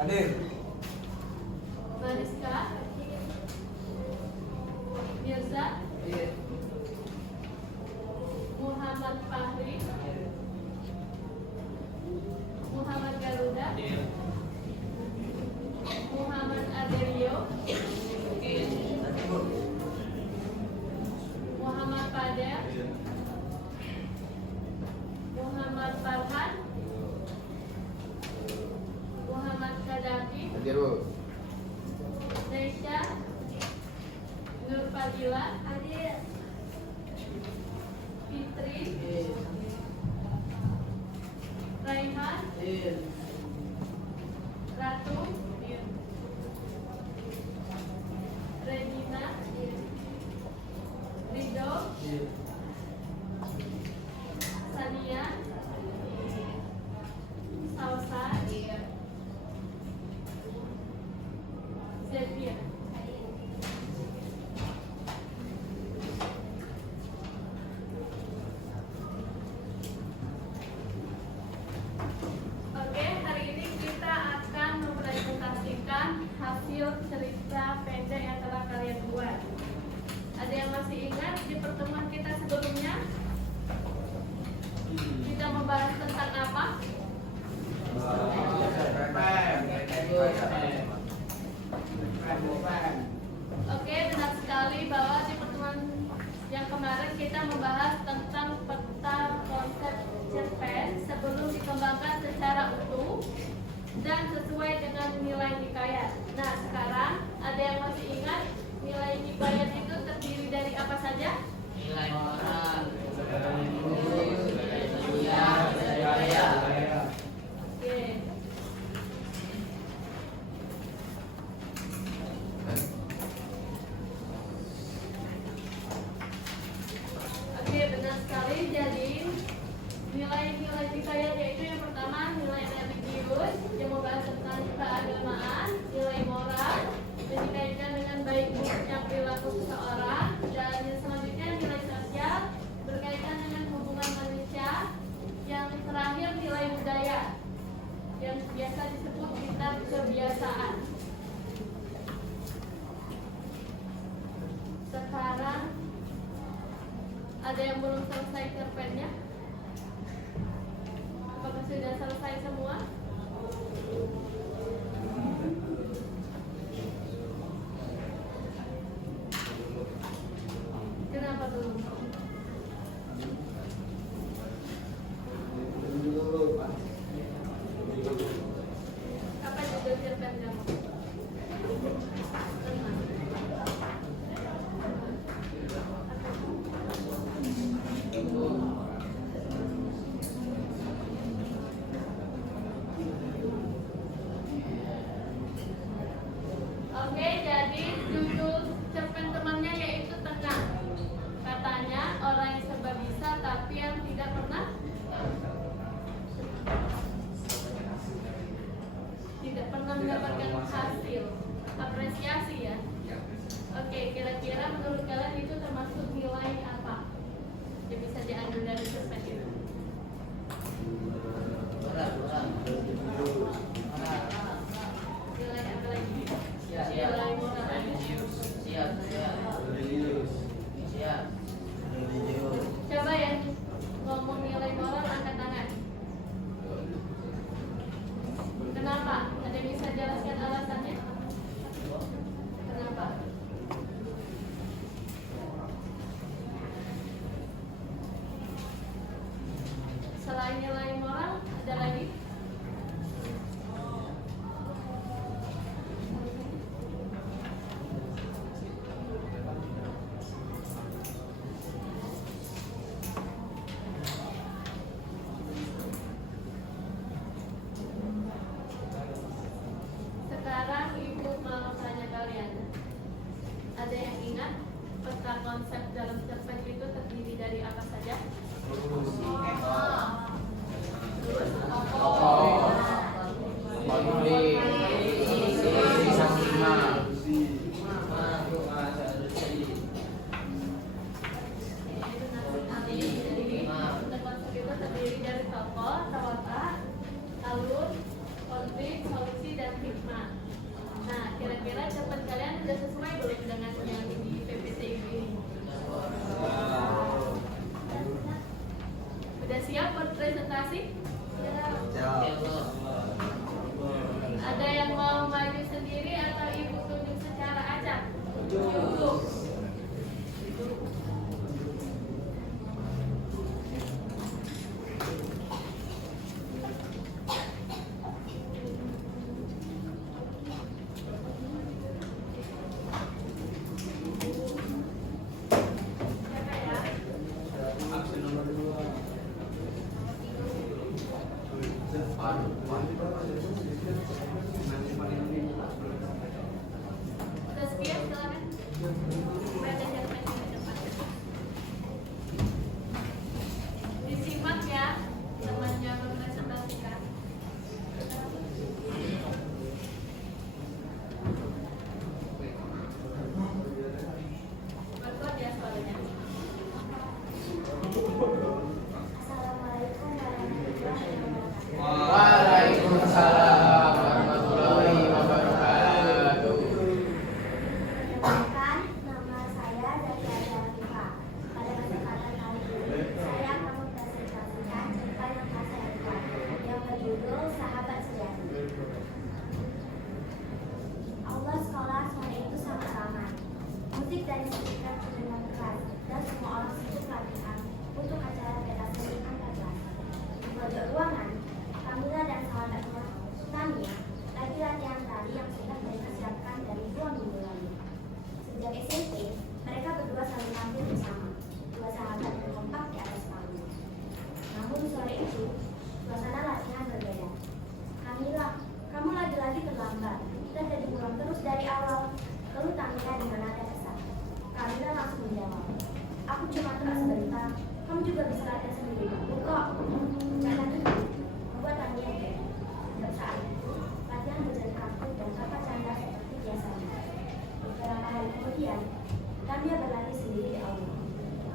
Hadir. Mariska, Mirza, Muhammad Fahri, Muhammad Garuda, Muhammad Adelio, Muhammad Padel, Muhammad Farhan, Muhammad Kadafi, Hadir, Bu. Nesya, Nur Fadila, Fitri, Raihan, Ratu, Regina, Ridho, Sania, Salsa, Zevia. Oke, hari ini kita akan mempresentasikan hasil cerita pendek yang telah kalian buat. Ada yang masih ingat di pertemuan kita sebelumnya? Kita membahas tentang apa? Oke, benar sekali bahwa di pertemuan yang kemarin kita membahas tentang peta konsep cerpen sebelum dikembangkan secara utuh dan sesuai dengan nilai hikayat. Nah, sekarang ada yang masih ingat nilai hikayat itu terdiri dari apa saja? Nilai moral, Oke. Oke, benar sekali. Jadi nilai-nilai hikayat yaitu yang pertama nilai religius yang membahas tentang keagamaan, nilai moral yang dikaitkan dengan baik buruknya perilaku seseorang, dan yang selanjutnya nilai sosial berkaitan dengan hubungan manusia, yang terakhir nilai budaya yang biasa disebut kitab kebiasaan. Sekarang ada yang belum selesai cerpennya? Apakah sudah selesai semua? Kenapa belum? Apa judul cerpen kamu? nilai-nilai moral ada lagi? Sekarang Ibu mau tanya kalian, ada yang ingat peta konsep dalam cerpen itu terdiri dari apa saja? Konsep itu terdiri dari tokoh, watak, alur, konflik, solusi, dan hikmah. Nah, kira-kira cerpen kalian sudah sesuai belum dengan yang di PPT ini? Udah siap buat presentasi? Ada yang mau maju sendiri atau Ibu tunjuk secara acak? Cukup. Siapa ya? Tazkiyah, silakan. Baca cerpennya ke depan. Disimak ya, temannya mempresentasikan. Berkuat ya suaranya. Assalamualaikum warahmatullahi wabarakatuh. Waalaikumsalam warahmatullahi wabarakatuh. Perkenalkan, nama saya Zakia Syarifah. Pada kesempatan kali ini, saya akan mempresentasikan cerpen yang telah saya buat, yang berjudul Sahabat Sejati. Allah sekolah sore itu sangat ramai. Musik dari speaker terdengar keras, dan semua orang sibuk latihan untuk acara pentas seni antar kelas. Di pojok ruangan, Kamila dan sahabatnya Tania lagi latihan tari yang sudah mereka siapkan dari 2 minggu lalu. Sejak SMP, mereka berdua saling tampil bersama, dua sahabat yang kompak di atas panggung. Namun sore itu, suasana latihan berbeda. Kamila, kamu lagi-lagi terlambat. Kita jadi ulang terus dari awal. Lalu Kamila dengan nada kesal. Kamila langsung menjawab, aku cuma gerak sebentar. Kamu juga bisa latihan sendiri. Kok? Karena itu, membuat Tania heran. Untuk saat itu, latihan berjalan kaku dan tanpa canda seperti biasanya. Beberapa hari kemudian, Tania berlatih sendiri di aula.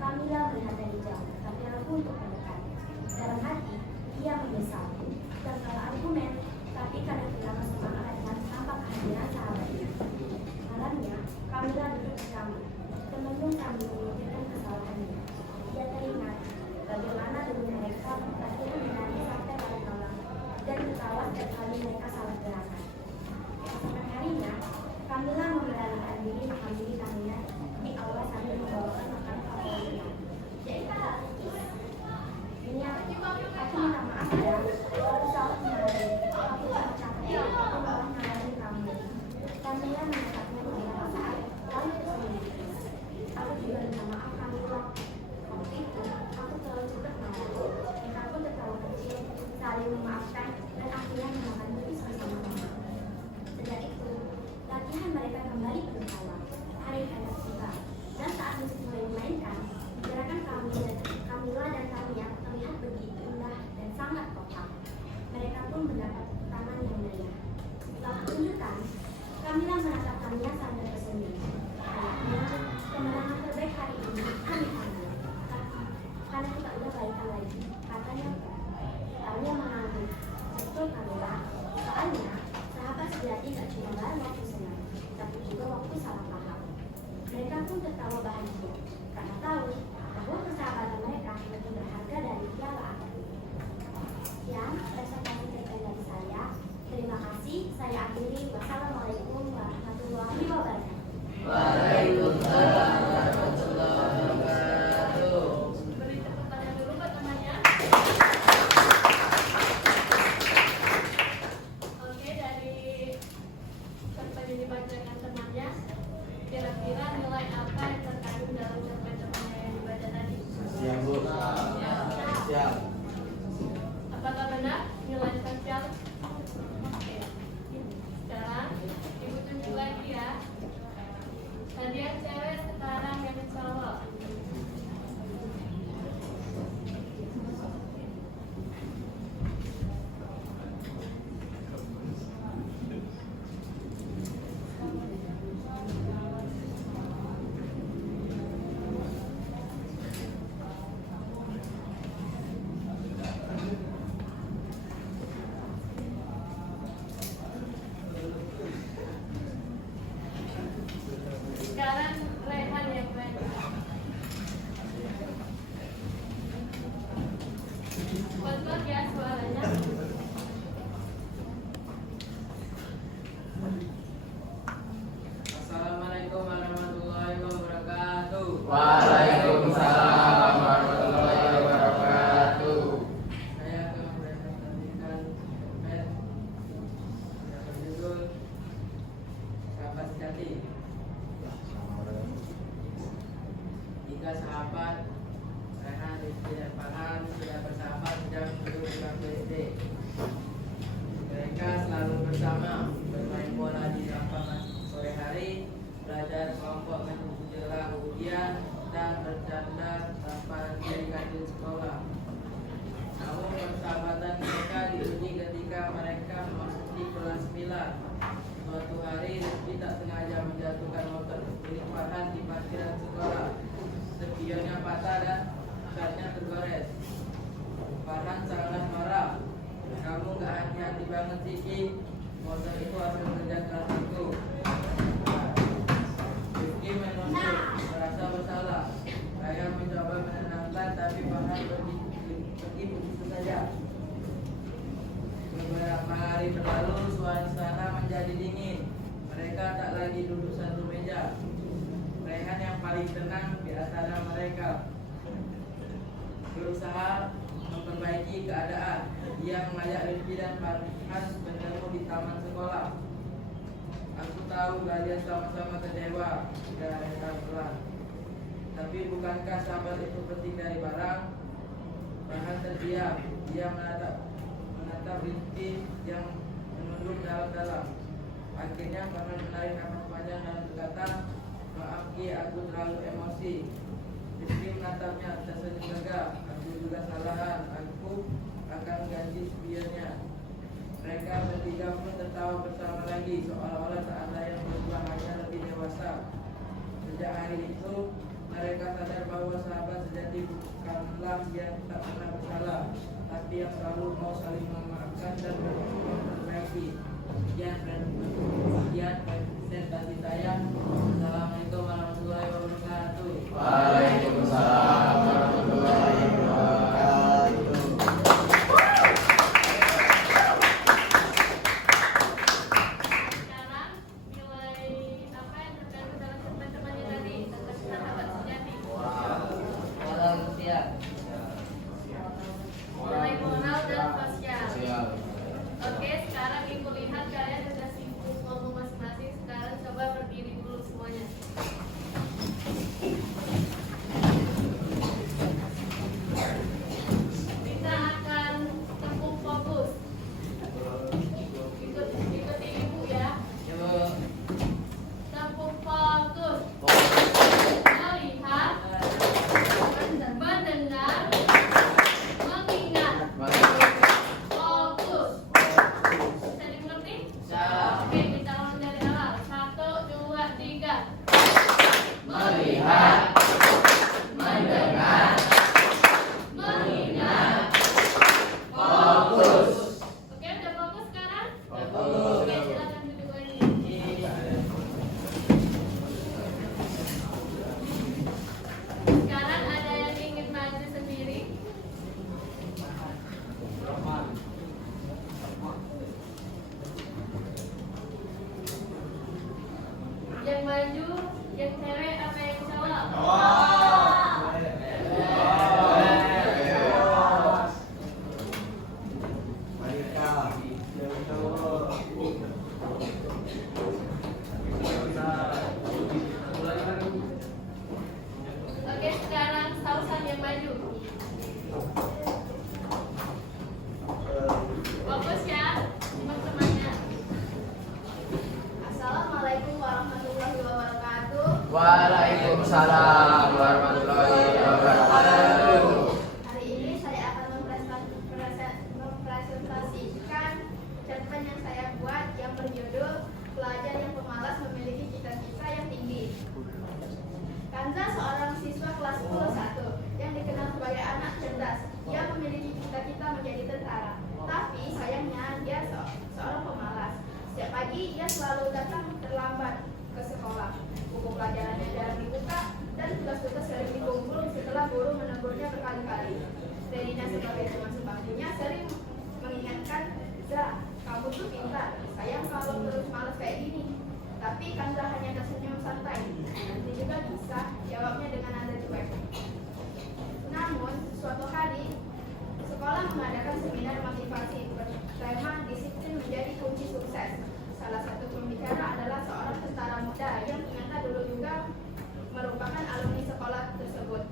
Kamila melihat dari jauh, tapi ragu untuk mendekat. Dalam hati, ia menyesal. Dan kalau argumen, tapi karena kehilangan semangat latihan tanpa kehadiran sahabatnya. Malamnya, Kamila duduk bersama, termenung sambil memikirkan kesalahannya. Ia teringat bagaimana dulu mereka latihan menari sampai pada malam dan ketawa setiap kali mereka salah gerakan. Keesokan harinya, Kamila memberanikan diri menghampiri Tania di aula sambil membawakan makanan favoritnya. Jadi kakak, ini aku minta maaf ya, aku salah kemarin. Aku tak capek, aku malah nyalahin kamu. Tania menatapnya beberapa saat, lalu tersenyum. Aku juga minta maaf Kamila. Waktu itu, aku terlalu cepat marah. Kita pun tertawa kecil, saling memaafkan, dan akhirnya memakan bis bersama-sama. Sejak itu, latihan mereka kembali berkala. Hari pentas tiba, dan saat musik mulai dimainkan, gerakan Kamila dan Tania terlihat begitu indah dan sangat kompak. Mereka pun mendapat tangan yang meriah. Setelah pertunjukan, Kamila menatap Tania sambil tersenyum. Kayaknya kemenangan terbaik hari ini kami ambil. Karena kita udah baikan lagi, katanya. Tania mengangguk. Betul Kamila, soalnya sahabat sejati gak cuma bareng waktu senang, tapi juga waktu salah paham. Mereka pun tertawa bahagia, karena tahu bahwa persahabatan mereka lebih berharga dari piala apapun. Sekian presentasi cerpen dari saya. Terima kasih. Saya akhiri. Wassalamualaikum warahmatullahi wabarakatuh. Waalaikumsalam warahmatullahi wabarakatuh. Beri tepuk tangan dulu buat temannya. SD. Mereka selalu bersama, bermain bola di lapangan sore hari, belajar kelompok menjelang ujian, dan bercanda tanpa dari kantin sekolah. Namun persahabatan mereka diuji ketika mereka memasuki kelas 9. Suatu hari Rizky tak sengaja menjatuhkan motor limpahan di parkiran sekolah. Spionnya patah dan katnya tergores. Farhan sangat marah. Kamu gak hati-hati banget sih, Ki. Motor itu hasil kerja keras aku. Rizky menunduk, merasa bersalah. Saya mencoba menenangkan, tapi Farhan pergi begitu saja. Beberapa hari berlalu, suasana menjadi dingin. Mereka tak lagi duduk satu meja. Rehan yang paling tenang di antara mereka berusaha memperbaiki keadaan. Dia mengajak Rizky dan Farhan bertemu di taman sekolah. Aku tahu kalian sama-sama kecewa dan pelan. Tapi bukankah sahabat itu penting dari barang? Farhan terdiam. Dia menatap Rizky yang menunduk dalam-dalam. Akhirnya Farhan menarik nafas panjang dan berkata, "Maaf Ki, aku terlalu emosi." Rizky menatapnya tersenyum lega. "Aku juga salahan. Aku akan ganti spionnya." Mereka bertiga pun tertawa bersama lagi, seolah-olah tak ada yang berubah, hanya lebih dewasa. Sejak hari itu, mereka sadar bahwa sahabat sejati bukanlah yang tak pernah bersalah, tapi yang selalu mau saling memaafkan dan memperbaiki. Sekian presentasi saya. Assalamualaikum warahmatullahi wabarakatuh. Waalaikumsalam warahmatullahi wabarakatuh. Sekarang nilai apa yang terkandung dalam teman-temannya tadi tentang sahabat sejati? Salam siap. Nilai moral dan sosial. Siap. Oke, sekarang ibu lihat kalian sudah sibuk ngomong masing-masing. Sekarang coba berdiri dulu semuanya. Kita akan tepung fokus. Ikuti ibu ya. Tepung fokus. Melihat, mendengar, mengingat. Fokus. Bisa dimengerti? Oke, kita ulang dari awal. 1, 2, 3. Melihat, Mendengar, mengingat. fokus. Oke, udah fokus sekarang? Fokus. Oke, silakan duduk lagi. Sekarang ada yang ingin maju sendiri? Yang maju, yang cewek apa yang cowok? Oke, sekarang sausan yang maju. Fokus ya, teman-temannya. Assalamualaikum warahmatullahi wabarakatuh. Waalaikumsalam warahmatullahi wabarakatuh. Hari ini saya akan mempresentasikan cerpen yang saya buat yang berjudul Pelajar yang Pemalas Memiliki Cita-cita yang Tinggi. Kanza seorang siswa kelas 10 yang dikenal sebagai anak cerdas. Ia memiliki cita-cita menjadi tentara. Tapi sayangnya dia seorang pemalas. Setiap pagi ia selalu datang terlambat ke sekolah. Buku pelajarannya jarang dibuka dan tugas-tugas sering dikumpul setelah guru menegurnya berkali-kali. Rina sebagai teman sebangkunya sering mengingatkan, "Za, kamu tuh pintar. Sayang kalau terus malas kayak gini." Tapi Kanza hanya tersenyum santai. "Nanti juga bisa," jawabnya dengan nada cuek. Namun, suatu hari, sekolah mengadakan seminar motivasi bertema disiplin menjadi kunci sukses. Salah satu pembicara adalah seorang tentara muda yang ternyata dulu juga merupakan alumni sekolah tersebut.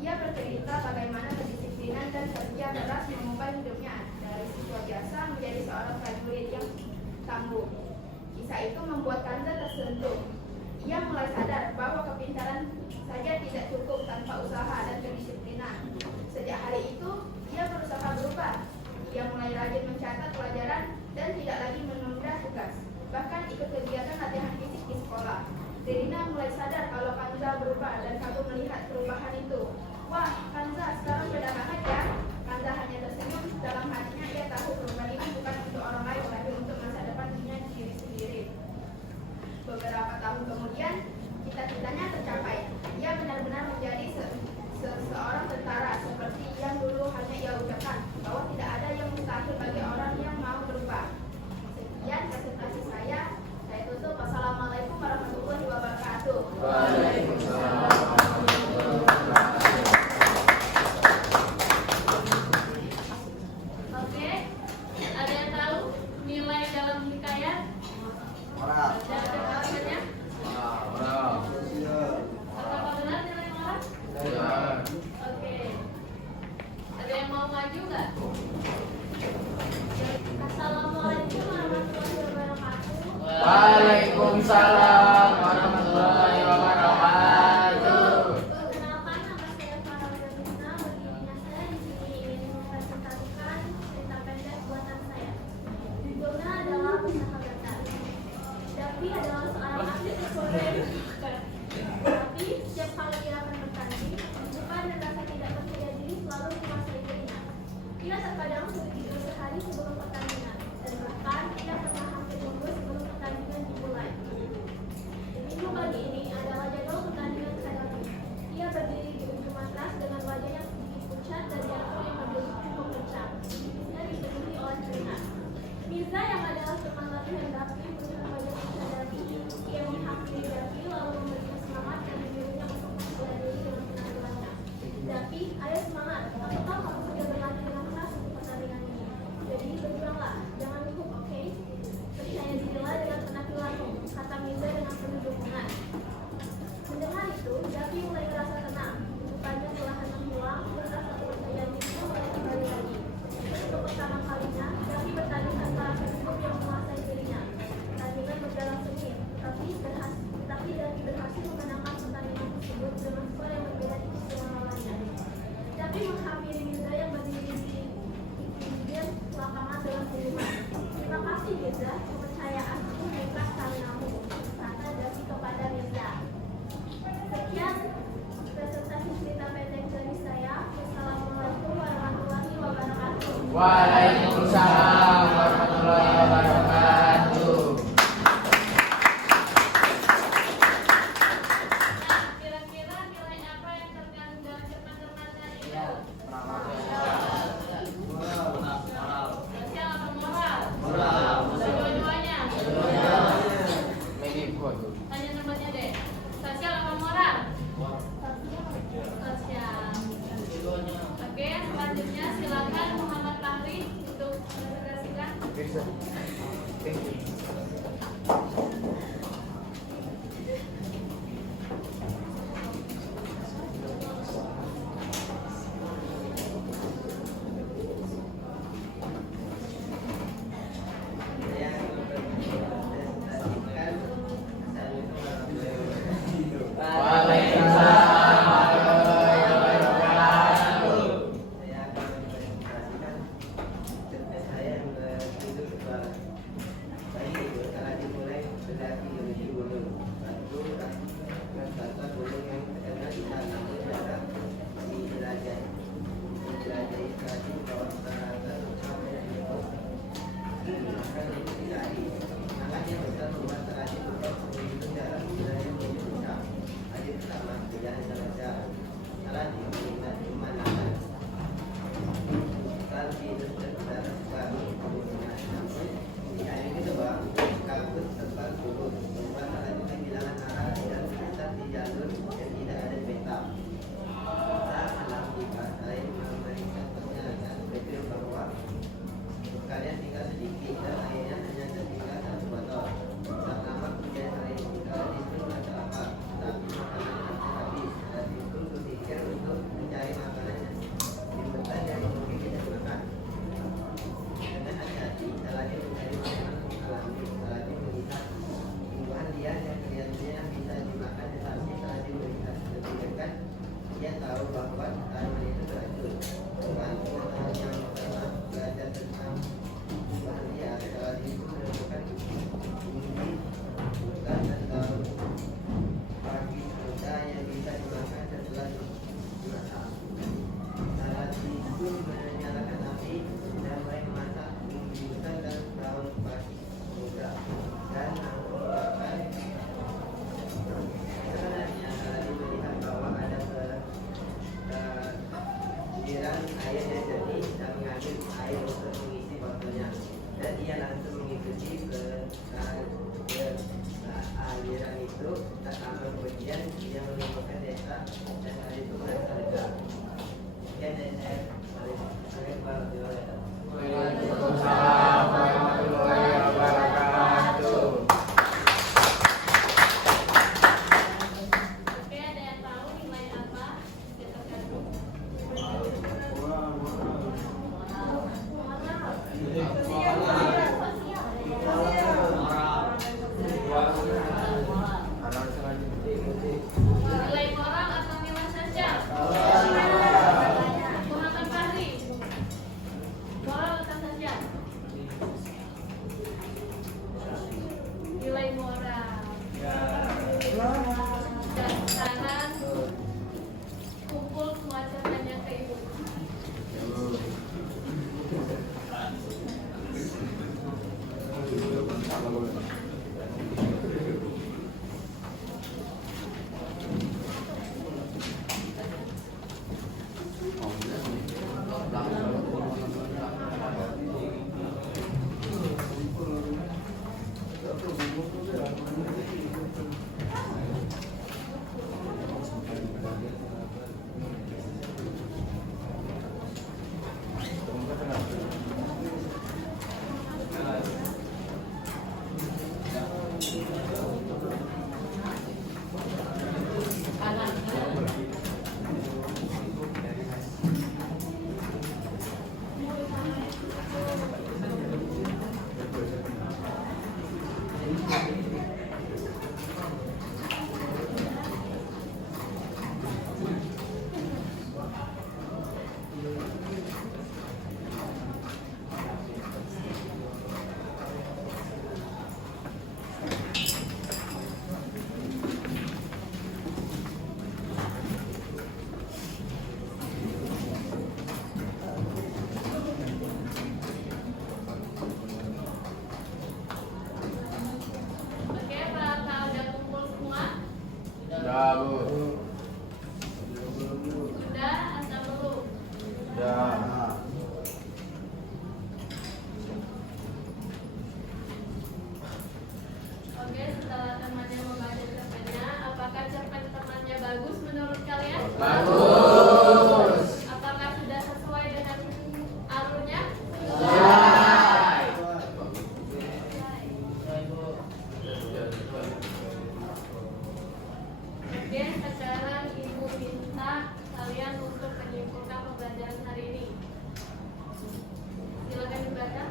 Ia bercerita bagaimana kedisiplinan dan kerja keras mengubah hidupnya dari situasi rajin mencatat pelajaran dan tidak lagi menunda tugas. Bahkan ikut kegiatan latihan fisik di sekolah. Dedina mulai sadar kalau Kanza berubah dan kagum melihat perubahan itu. Wah, Kanza sekarang beda banget ya. Kanza hanya tersenyum, dalam hatinya ia tahu perubahan ini bukan untuk orang lain, tapi untuk masa depan diri sendiri. Beberapa tahun kemudian, cita-citanya tercapai. Ia benar-benar menjadi seorang tentara, seperti yang dulu hanya ia ucapkan, bahwa tidak ada yang mustahil bagi orang yang mau berubah. Sekian presentasi saya tutup. Wassalamualaikum warahmatullahi wabarakatuh. Waalaikumsalam. Oke, ada yang tahu nilai dalam hikayat? Moral. Ada jawabannya? Moral. Apakah benar nilai moral? Ya. Oke. Ada yang mau maju nggak? Assalamualaikum warahmatullahi wabarakatuh. Waalaikumsalam warahmatullahi wabarakatuh. Perkenalkan, nama saya Farah Rizna. Berdirinya saya di sini ingin mempresentasikan cerita pendek buatan saya. Judulnya adalah Usaha Bertani. Davi adalah seorang atlet ekonomi. Tapi setiap kali ia akan bertanding, bukan dan rasa tidak percaya diri selalu menguasai dirinya. Ia terkadang sulit tidur sehari sebelum pertandingan, dan bahkan ia pernah hampir mundur sebelum pertandingan dimulai. Minggu pagi ini adalah jadwal pertandingan Davi. Ia berdiri di ujung matras dengan wajah yang sedikit pucat dan jantung yang berdegup cukup kencang. Giginya dipenuhi oleh keringat. Mirza yang adalah teman latihan Davi melihat wajah pucat Davi. Ia menghampiri Davi lalu memberinya semangat dan menyuruhnya untuk membela diri dengan penampilannya. Davi, ayo semangat. Aku tahu kamu sudah berlatih dengan keras untuk pertandingan ini. Jadi berjuanglah, jangan lupa, oke? Percaya dirilah dengan penampilanmu, kata Mirza dengan penuh dukungan. Mendengar itu, Davi mulai merasa tenang. Bukannya perlahan menghilang, dan rasa kepercayaan dirinya mulai kembali lagi. Untuk pertama kalinya, Davi bertanding tanpa rasa cukup yang menguasai dirinya. Pertandingan berjalan sengit, tapi Davi berhasil memenangkan pertandingan tersebut dengan skor yang berbeda tipis dengan lawannya. Davi menghampiri Mirza yang berdiri di pinggir lapangan dengan senyuman. Terima kasih Mirza, kepercayaanku hebat karenamu, kata Davi kepada Mirza. Sekian presentasi cerita pendek dari saya. Wassalamualaikum warahmatullahi wabarakatuh. Waalaikumsalam warahmatullahi wabarakatuh. Nah, kira-kira nilai apa yang terkandung dalam cerpen-cerpennya itu? Sosial atau moral? Moral. Dua-duanya. Maybe good. Tanya temannya deh. Sosial atau moral? Sosial. Oke, selanjutnya silakan Muhammad Fahri untuk presentasikan. Bisa. Thank you. Waalaikumsalam warahmatullahi wabarakatuh. Saya akan mempresentasikan cerpen saya yang berjudul Bayi. Setelah dimulai Nilai moral atau nilai sosial? Muhammad Fahri. Moral atau sosial? Nilai moral. Dan kanan kumpul semua cerpennya ke ibu. Oke, apakah udah kumpul semua? Sudah, Bu. Sudah atau belum? Sudah. Oke, setelah temannya membaca cerpennya, apakah cerpen temannya bagus menurut kalian? Bagus. Apakah sudah sesuai dengan alurnya? Oke, sekarang ibu minta kalian untuk menyimpulkan pembelajaran hari ini. Silakan dibaca.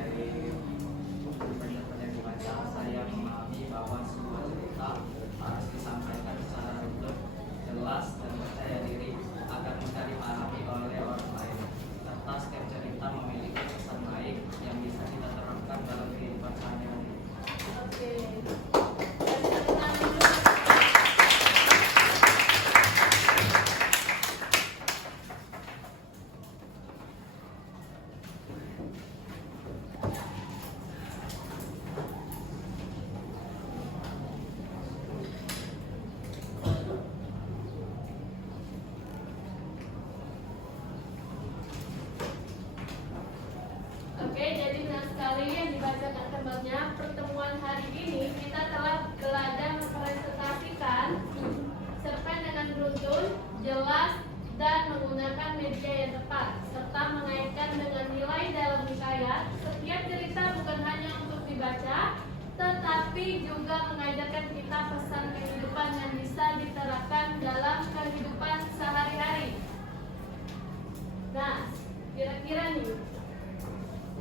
Dari cerpen yang dibaca, saya memahami bahwa sebuah cerita harus disampaikan secara runtut, jelas, dan percaya diri agar mudah dipahami oleh orang lain. Serta setiap cerita memiliki pesan baik yang bisa kita terapkan dalam kehidupan sehari-hari. Oke. Oke, jadi benar sekali yang dibacakan temannya. Pertemuan hari ini kita telah belajar mempresentasikan cerpen dengan beruntun, jelas, dan menggunakan media yang tepat, serta mengaitkan dengan nilai dalam hikayat. Setiap cerita bukan hanya untuk dibaca, tetapi juga mengajarkan kita pesan kehidupan yang bisa diterapkan dalam kehidupan sehari-hari. Nah, kira-kira nih,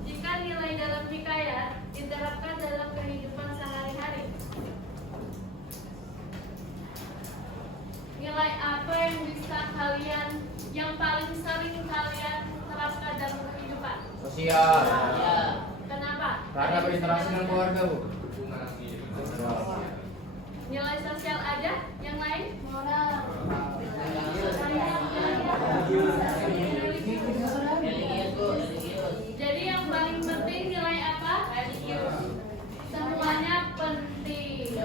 jika nilai dalam hikayat diterapkan dalam kehidupan sehari-hari, nilai apa yang bisa kalian, yang paling sering kalian terapkan dalam kehidupan? Sosial. Kenapa? Karena berinteraksi dengan keluarga, Bu. Nilai sosial aja, yang lain? Moral. Jadi yang paling penting nilai apa? Semuanya penting.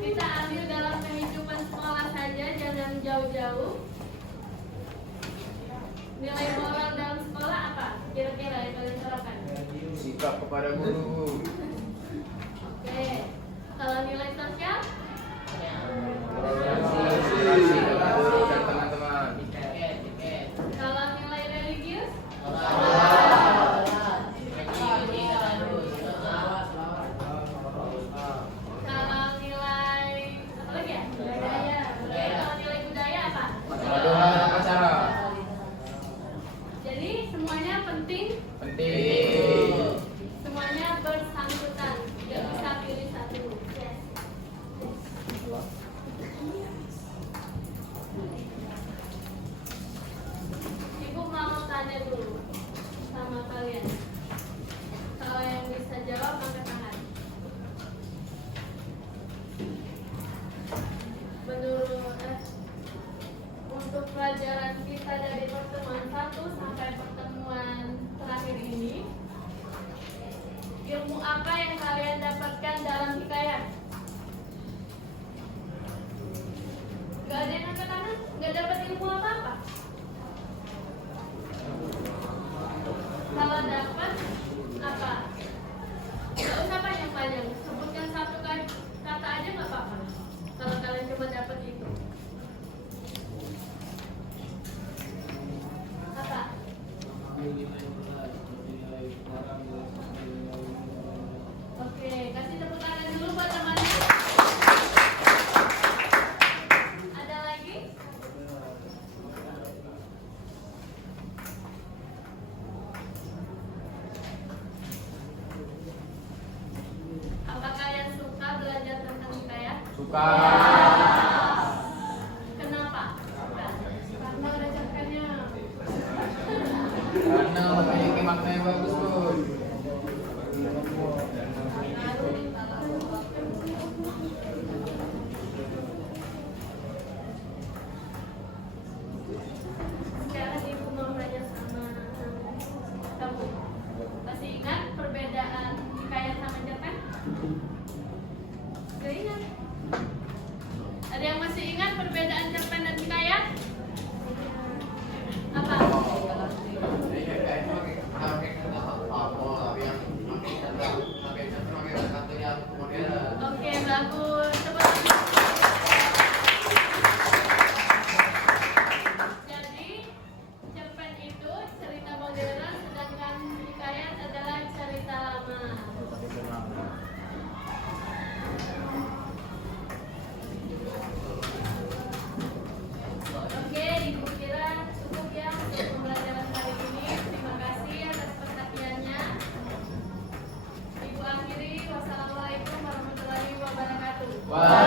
Kita ambil dalam kehidupan sekolah saja, jangan jauh-jauh. Nilai moral dalam sekolah apa? Kira-kira yang kalian terapkan? Sikap kepada guru. Oke. Kalau nilai sosial? Toleransi dengan guru dan teman-teman. Kalau nilai religius? Kalau nilai apa lagi ya? Budaya. Oke, kalau nilai budaya apa? Masalah doa dan acara. pembelajaran kita dari pertemuan 1 sampai pertemuan terakhir ini. Ilmu apa yang kalian dapatkan dalam hikayat? Gak ada yang angkat tangan? Gak dapat ilmu apa-apa? Kalau dapat apa? Gak usah panjang-panjang, sebutkan satu kata aja gak apa-apa. Kalau kalian cuma dapat itu. Apa? Oke, kasih tepuk tangan dulu buat temannya. Ada lagi? Apa kalian suka belajar tentang hikayat? Suka. Kenapa? Suka. Karena ada cerpennya. Karena memiliki makna yang bagus, Bun. Sekarang ibu mau belajar sama kamu. Masih ingat perbedaan hikayat sama cerpen? Gak ingat? Ada yang masih ingat perbedaan cerpen dan hikayat? Apa? Oke, bagus. Coba. Jadi, cerpen itu cerita modern, sedangkan hikayat adalah cerita lama. Oke, Ibu kira cukup ya untuk pembelajaran hari ini. Terima kasih atas perhatiannya. Ibu akhiri, wassalamualaikum warahmatullahi wabarakatuh. Wah.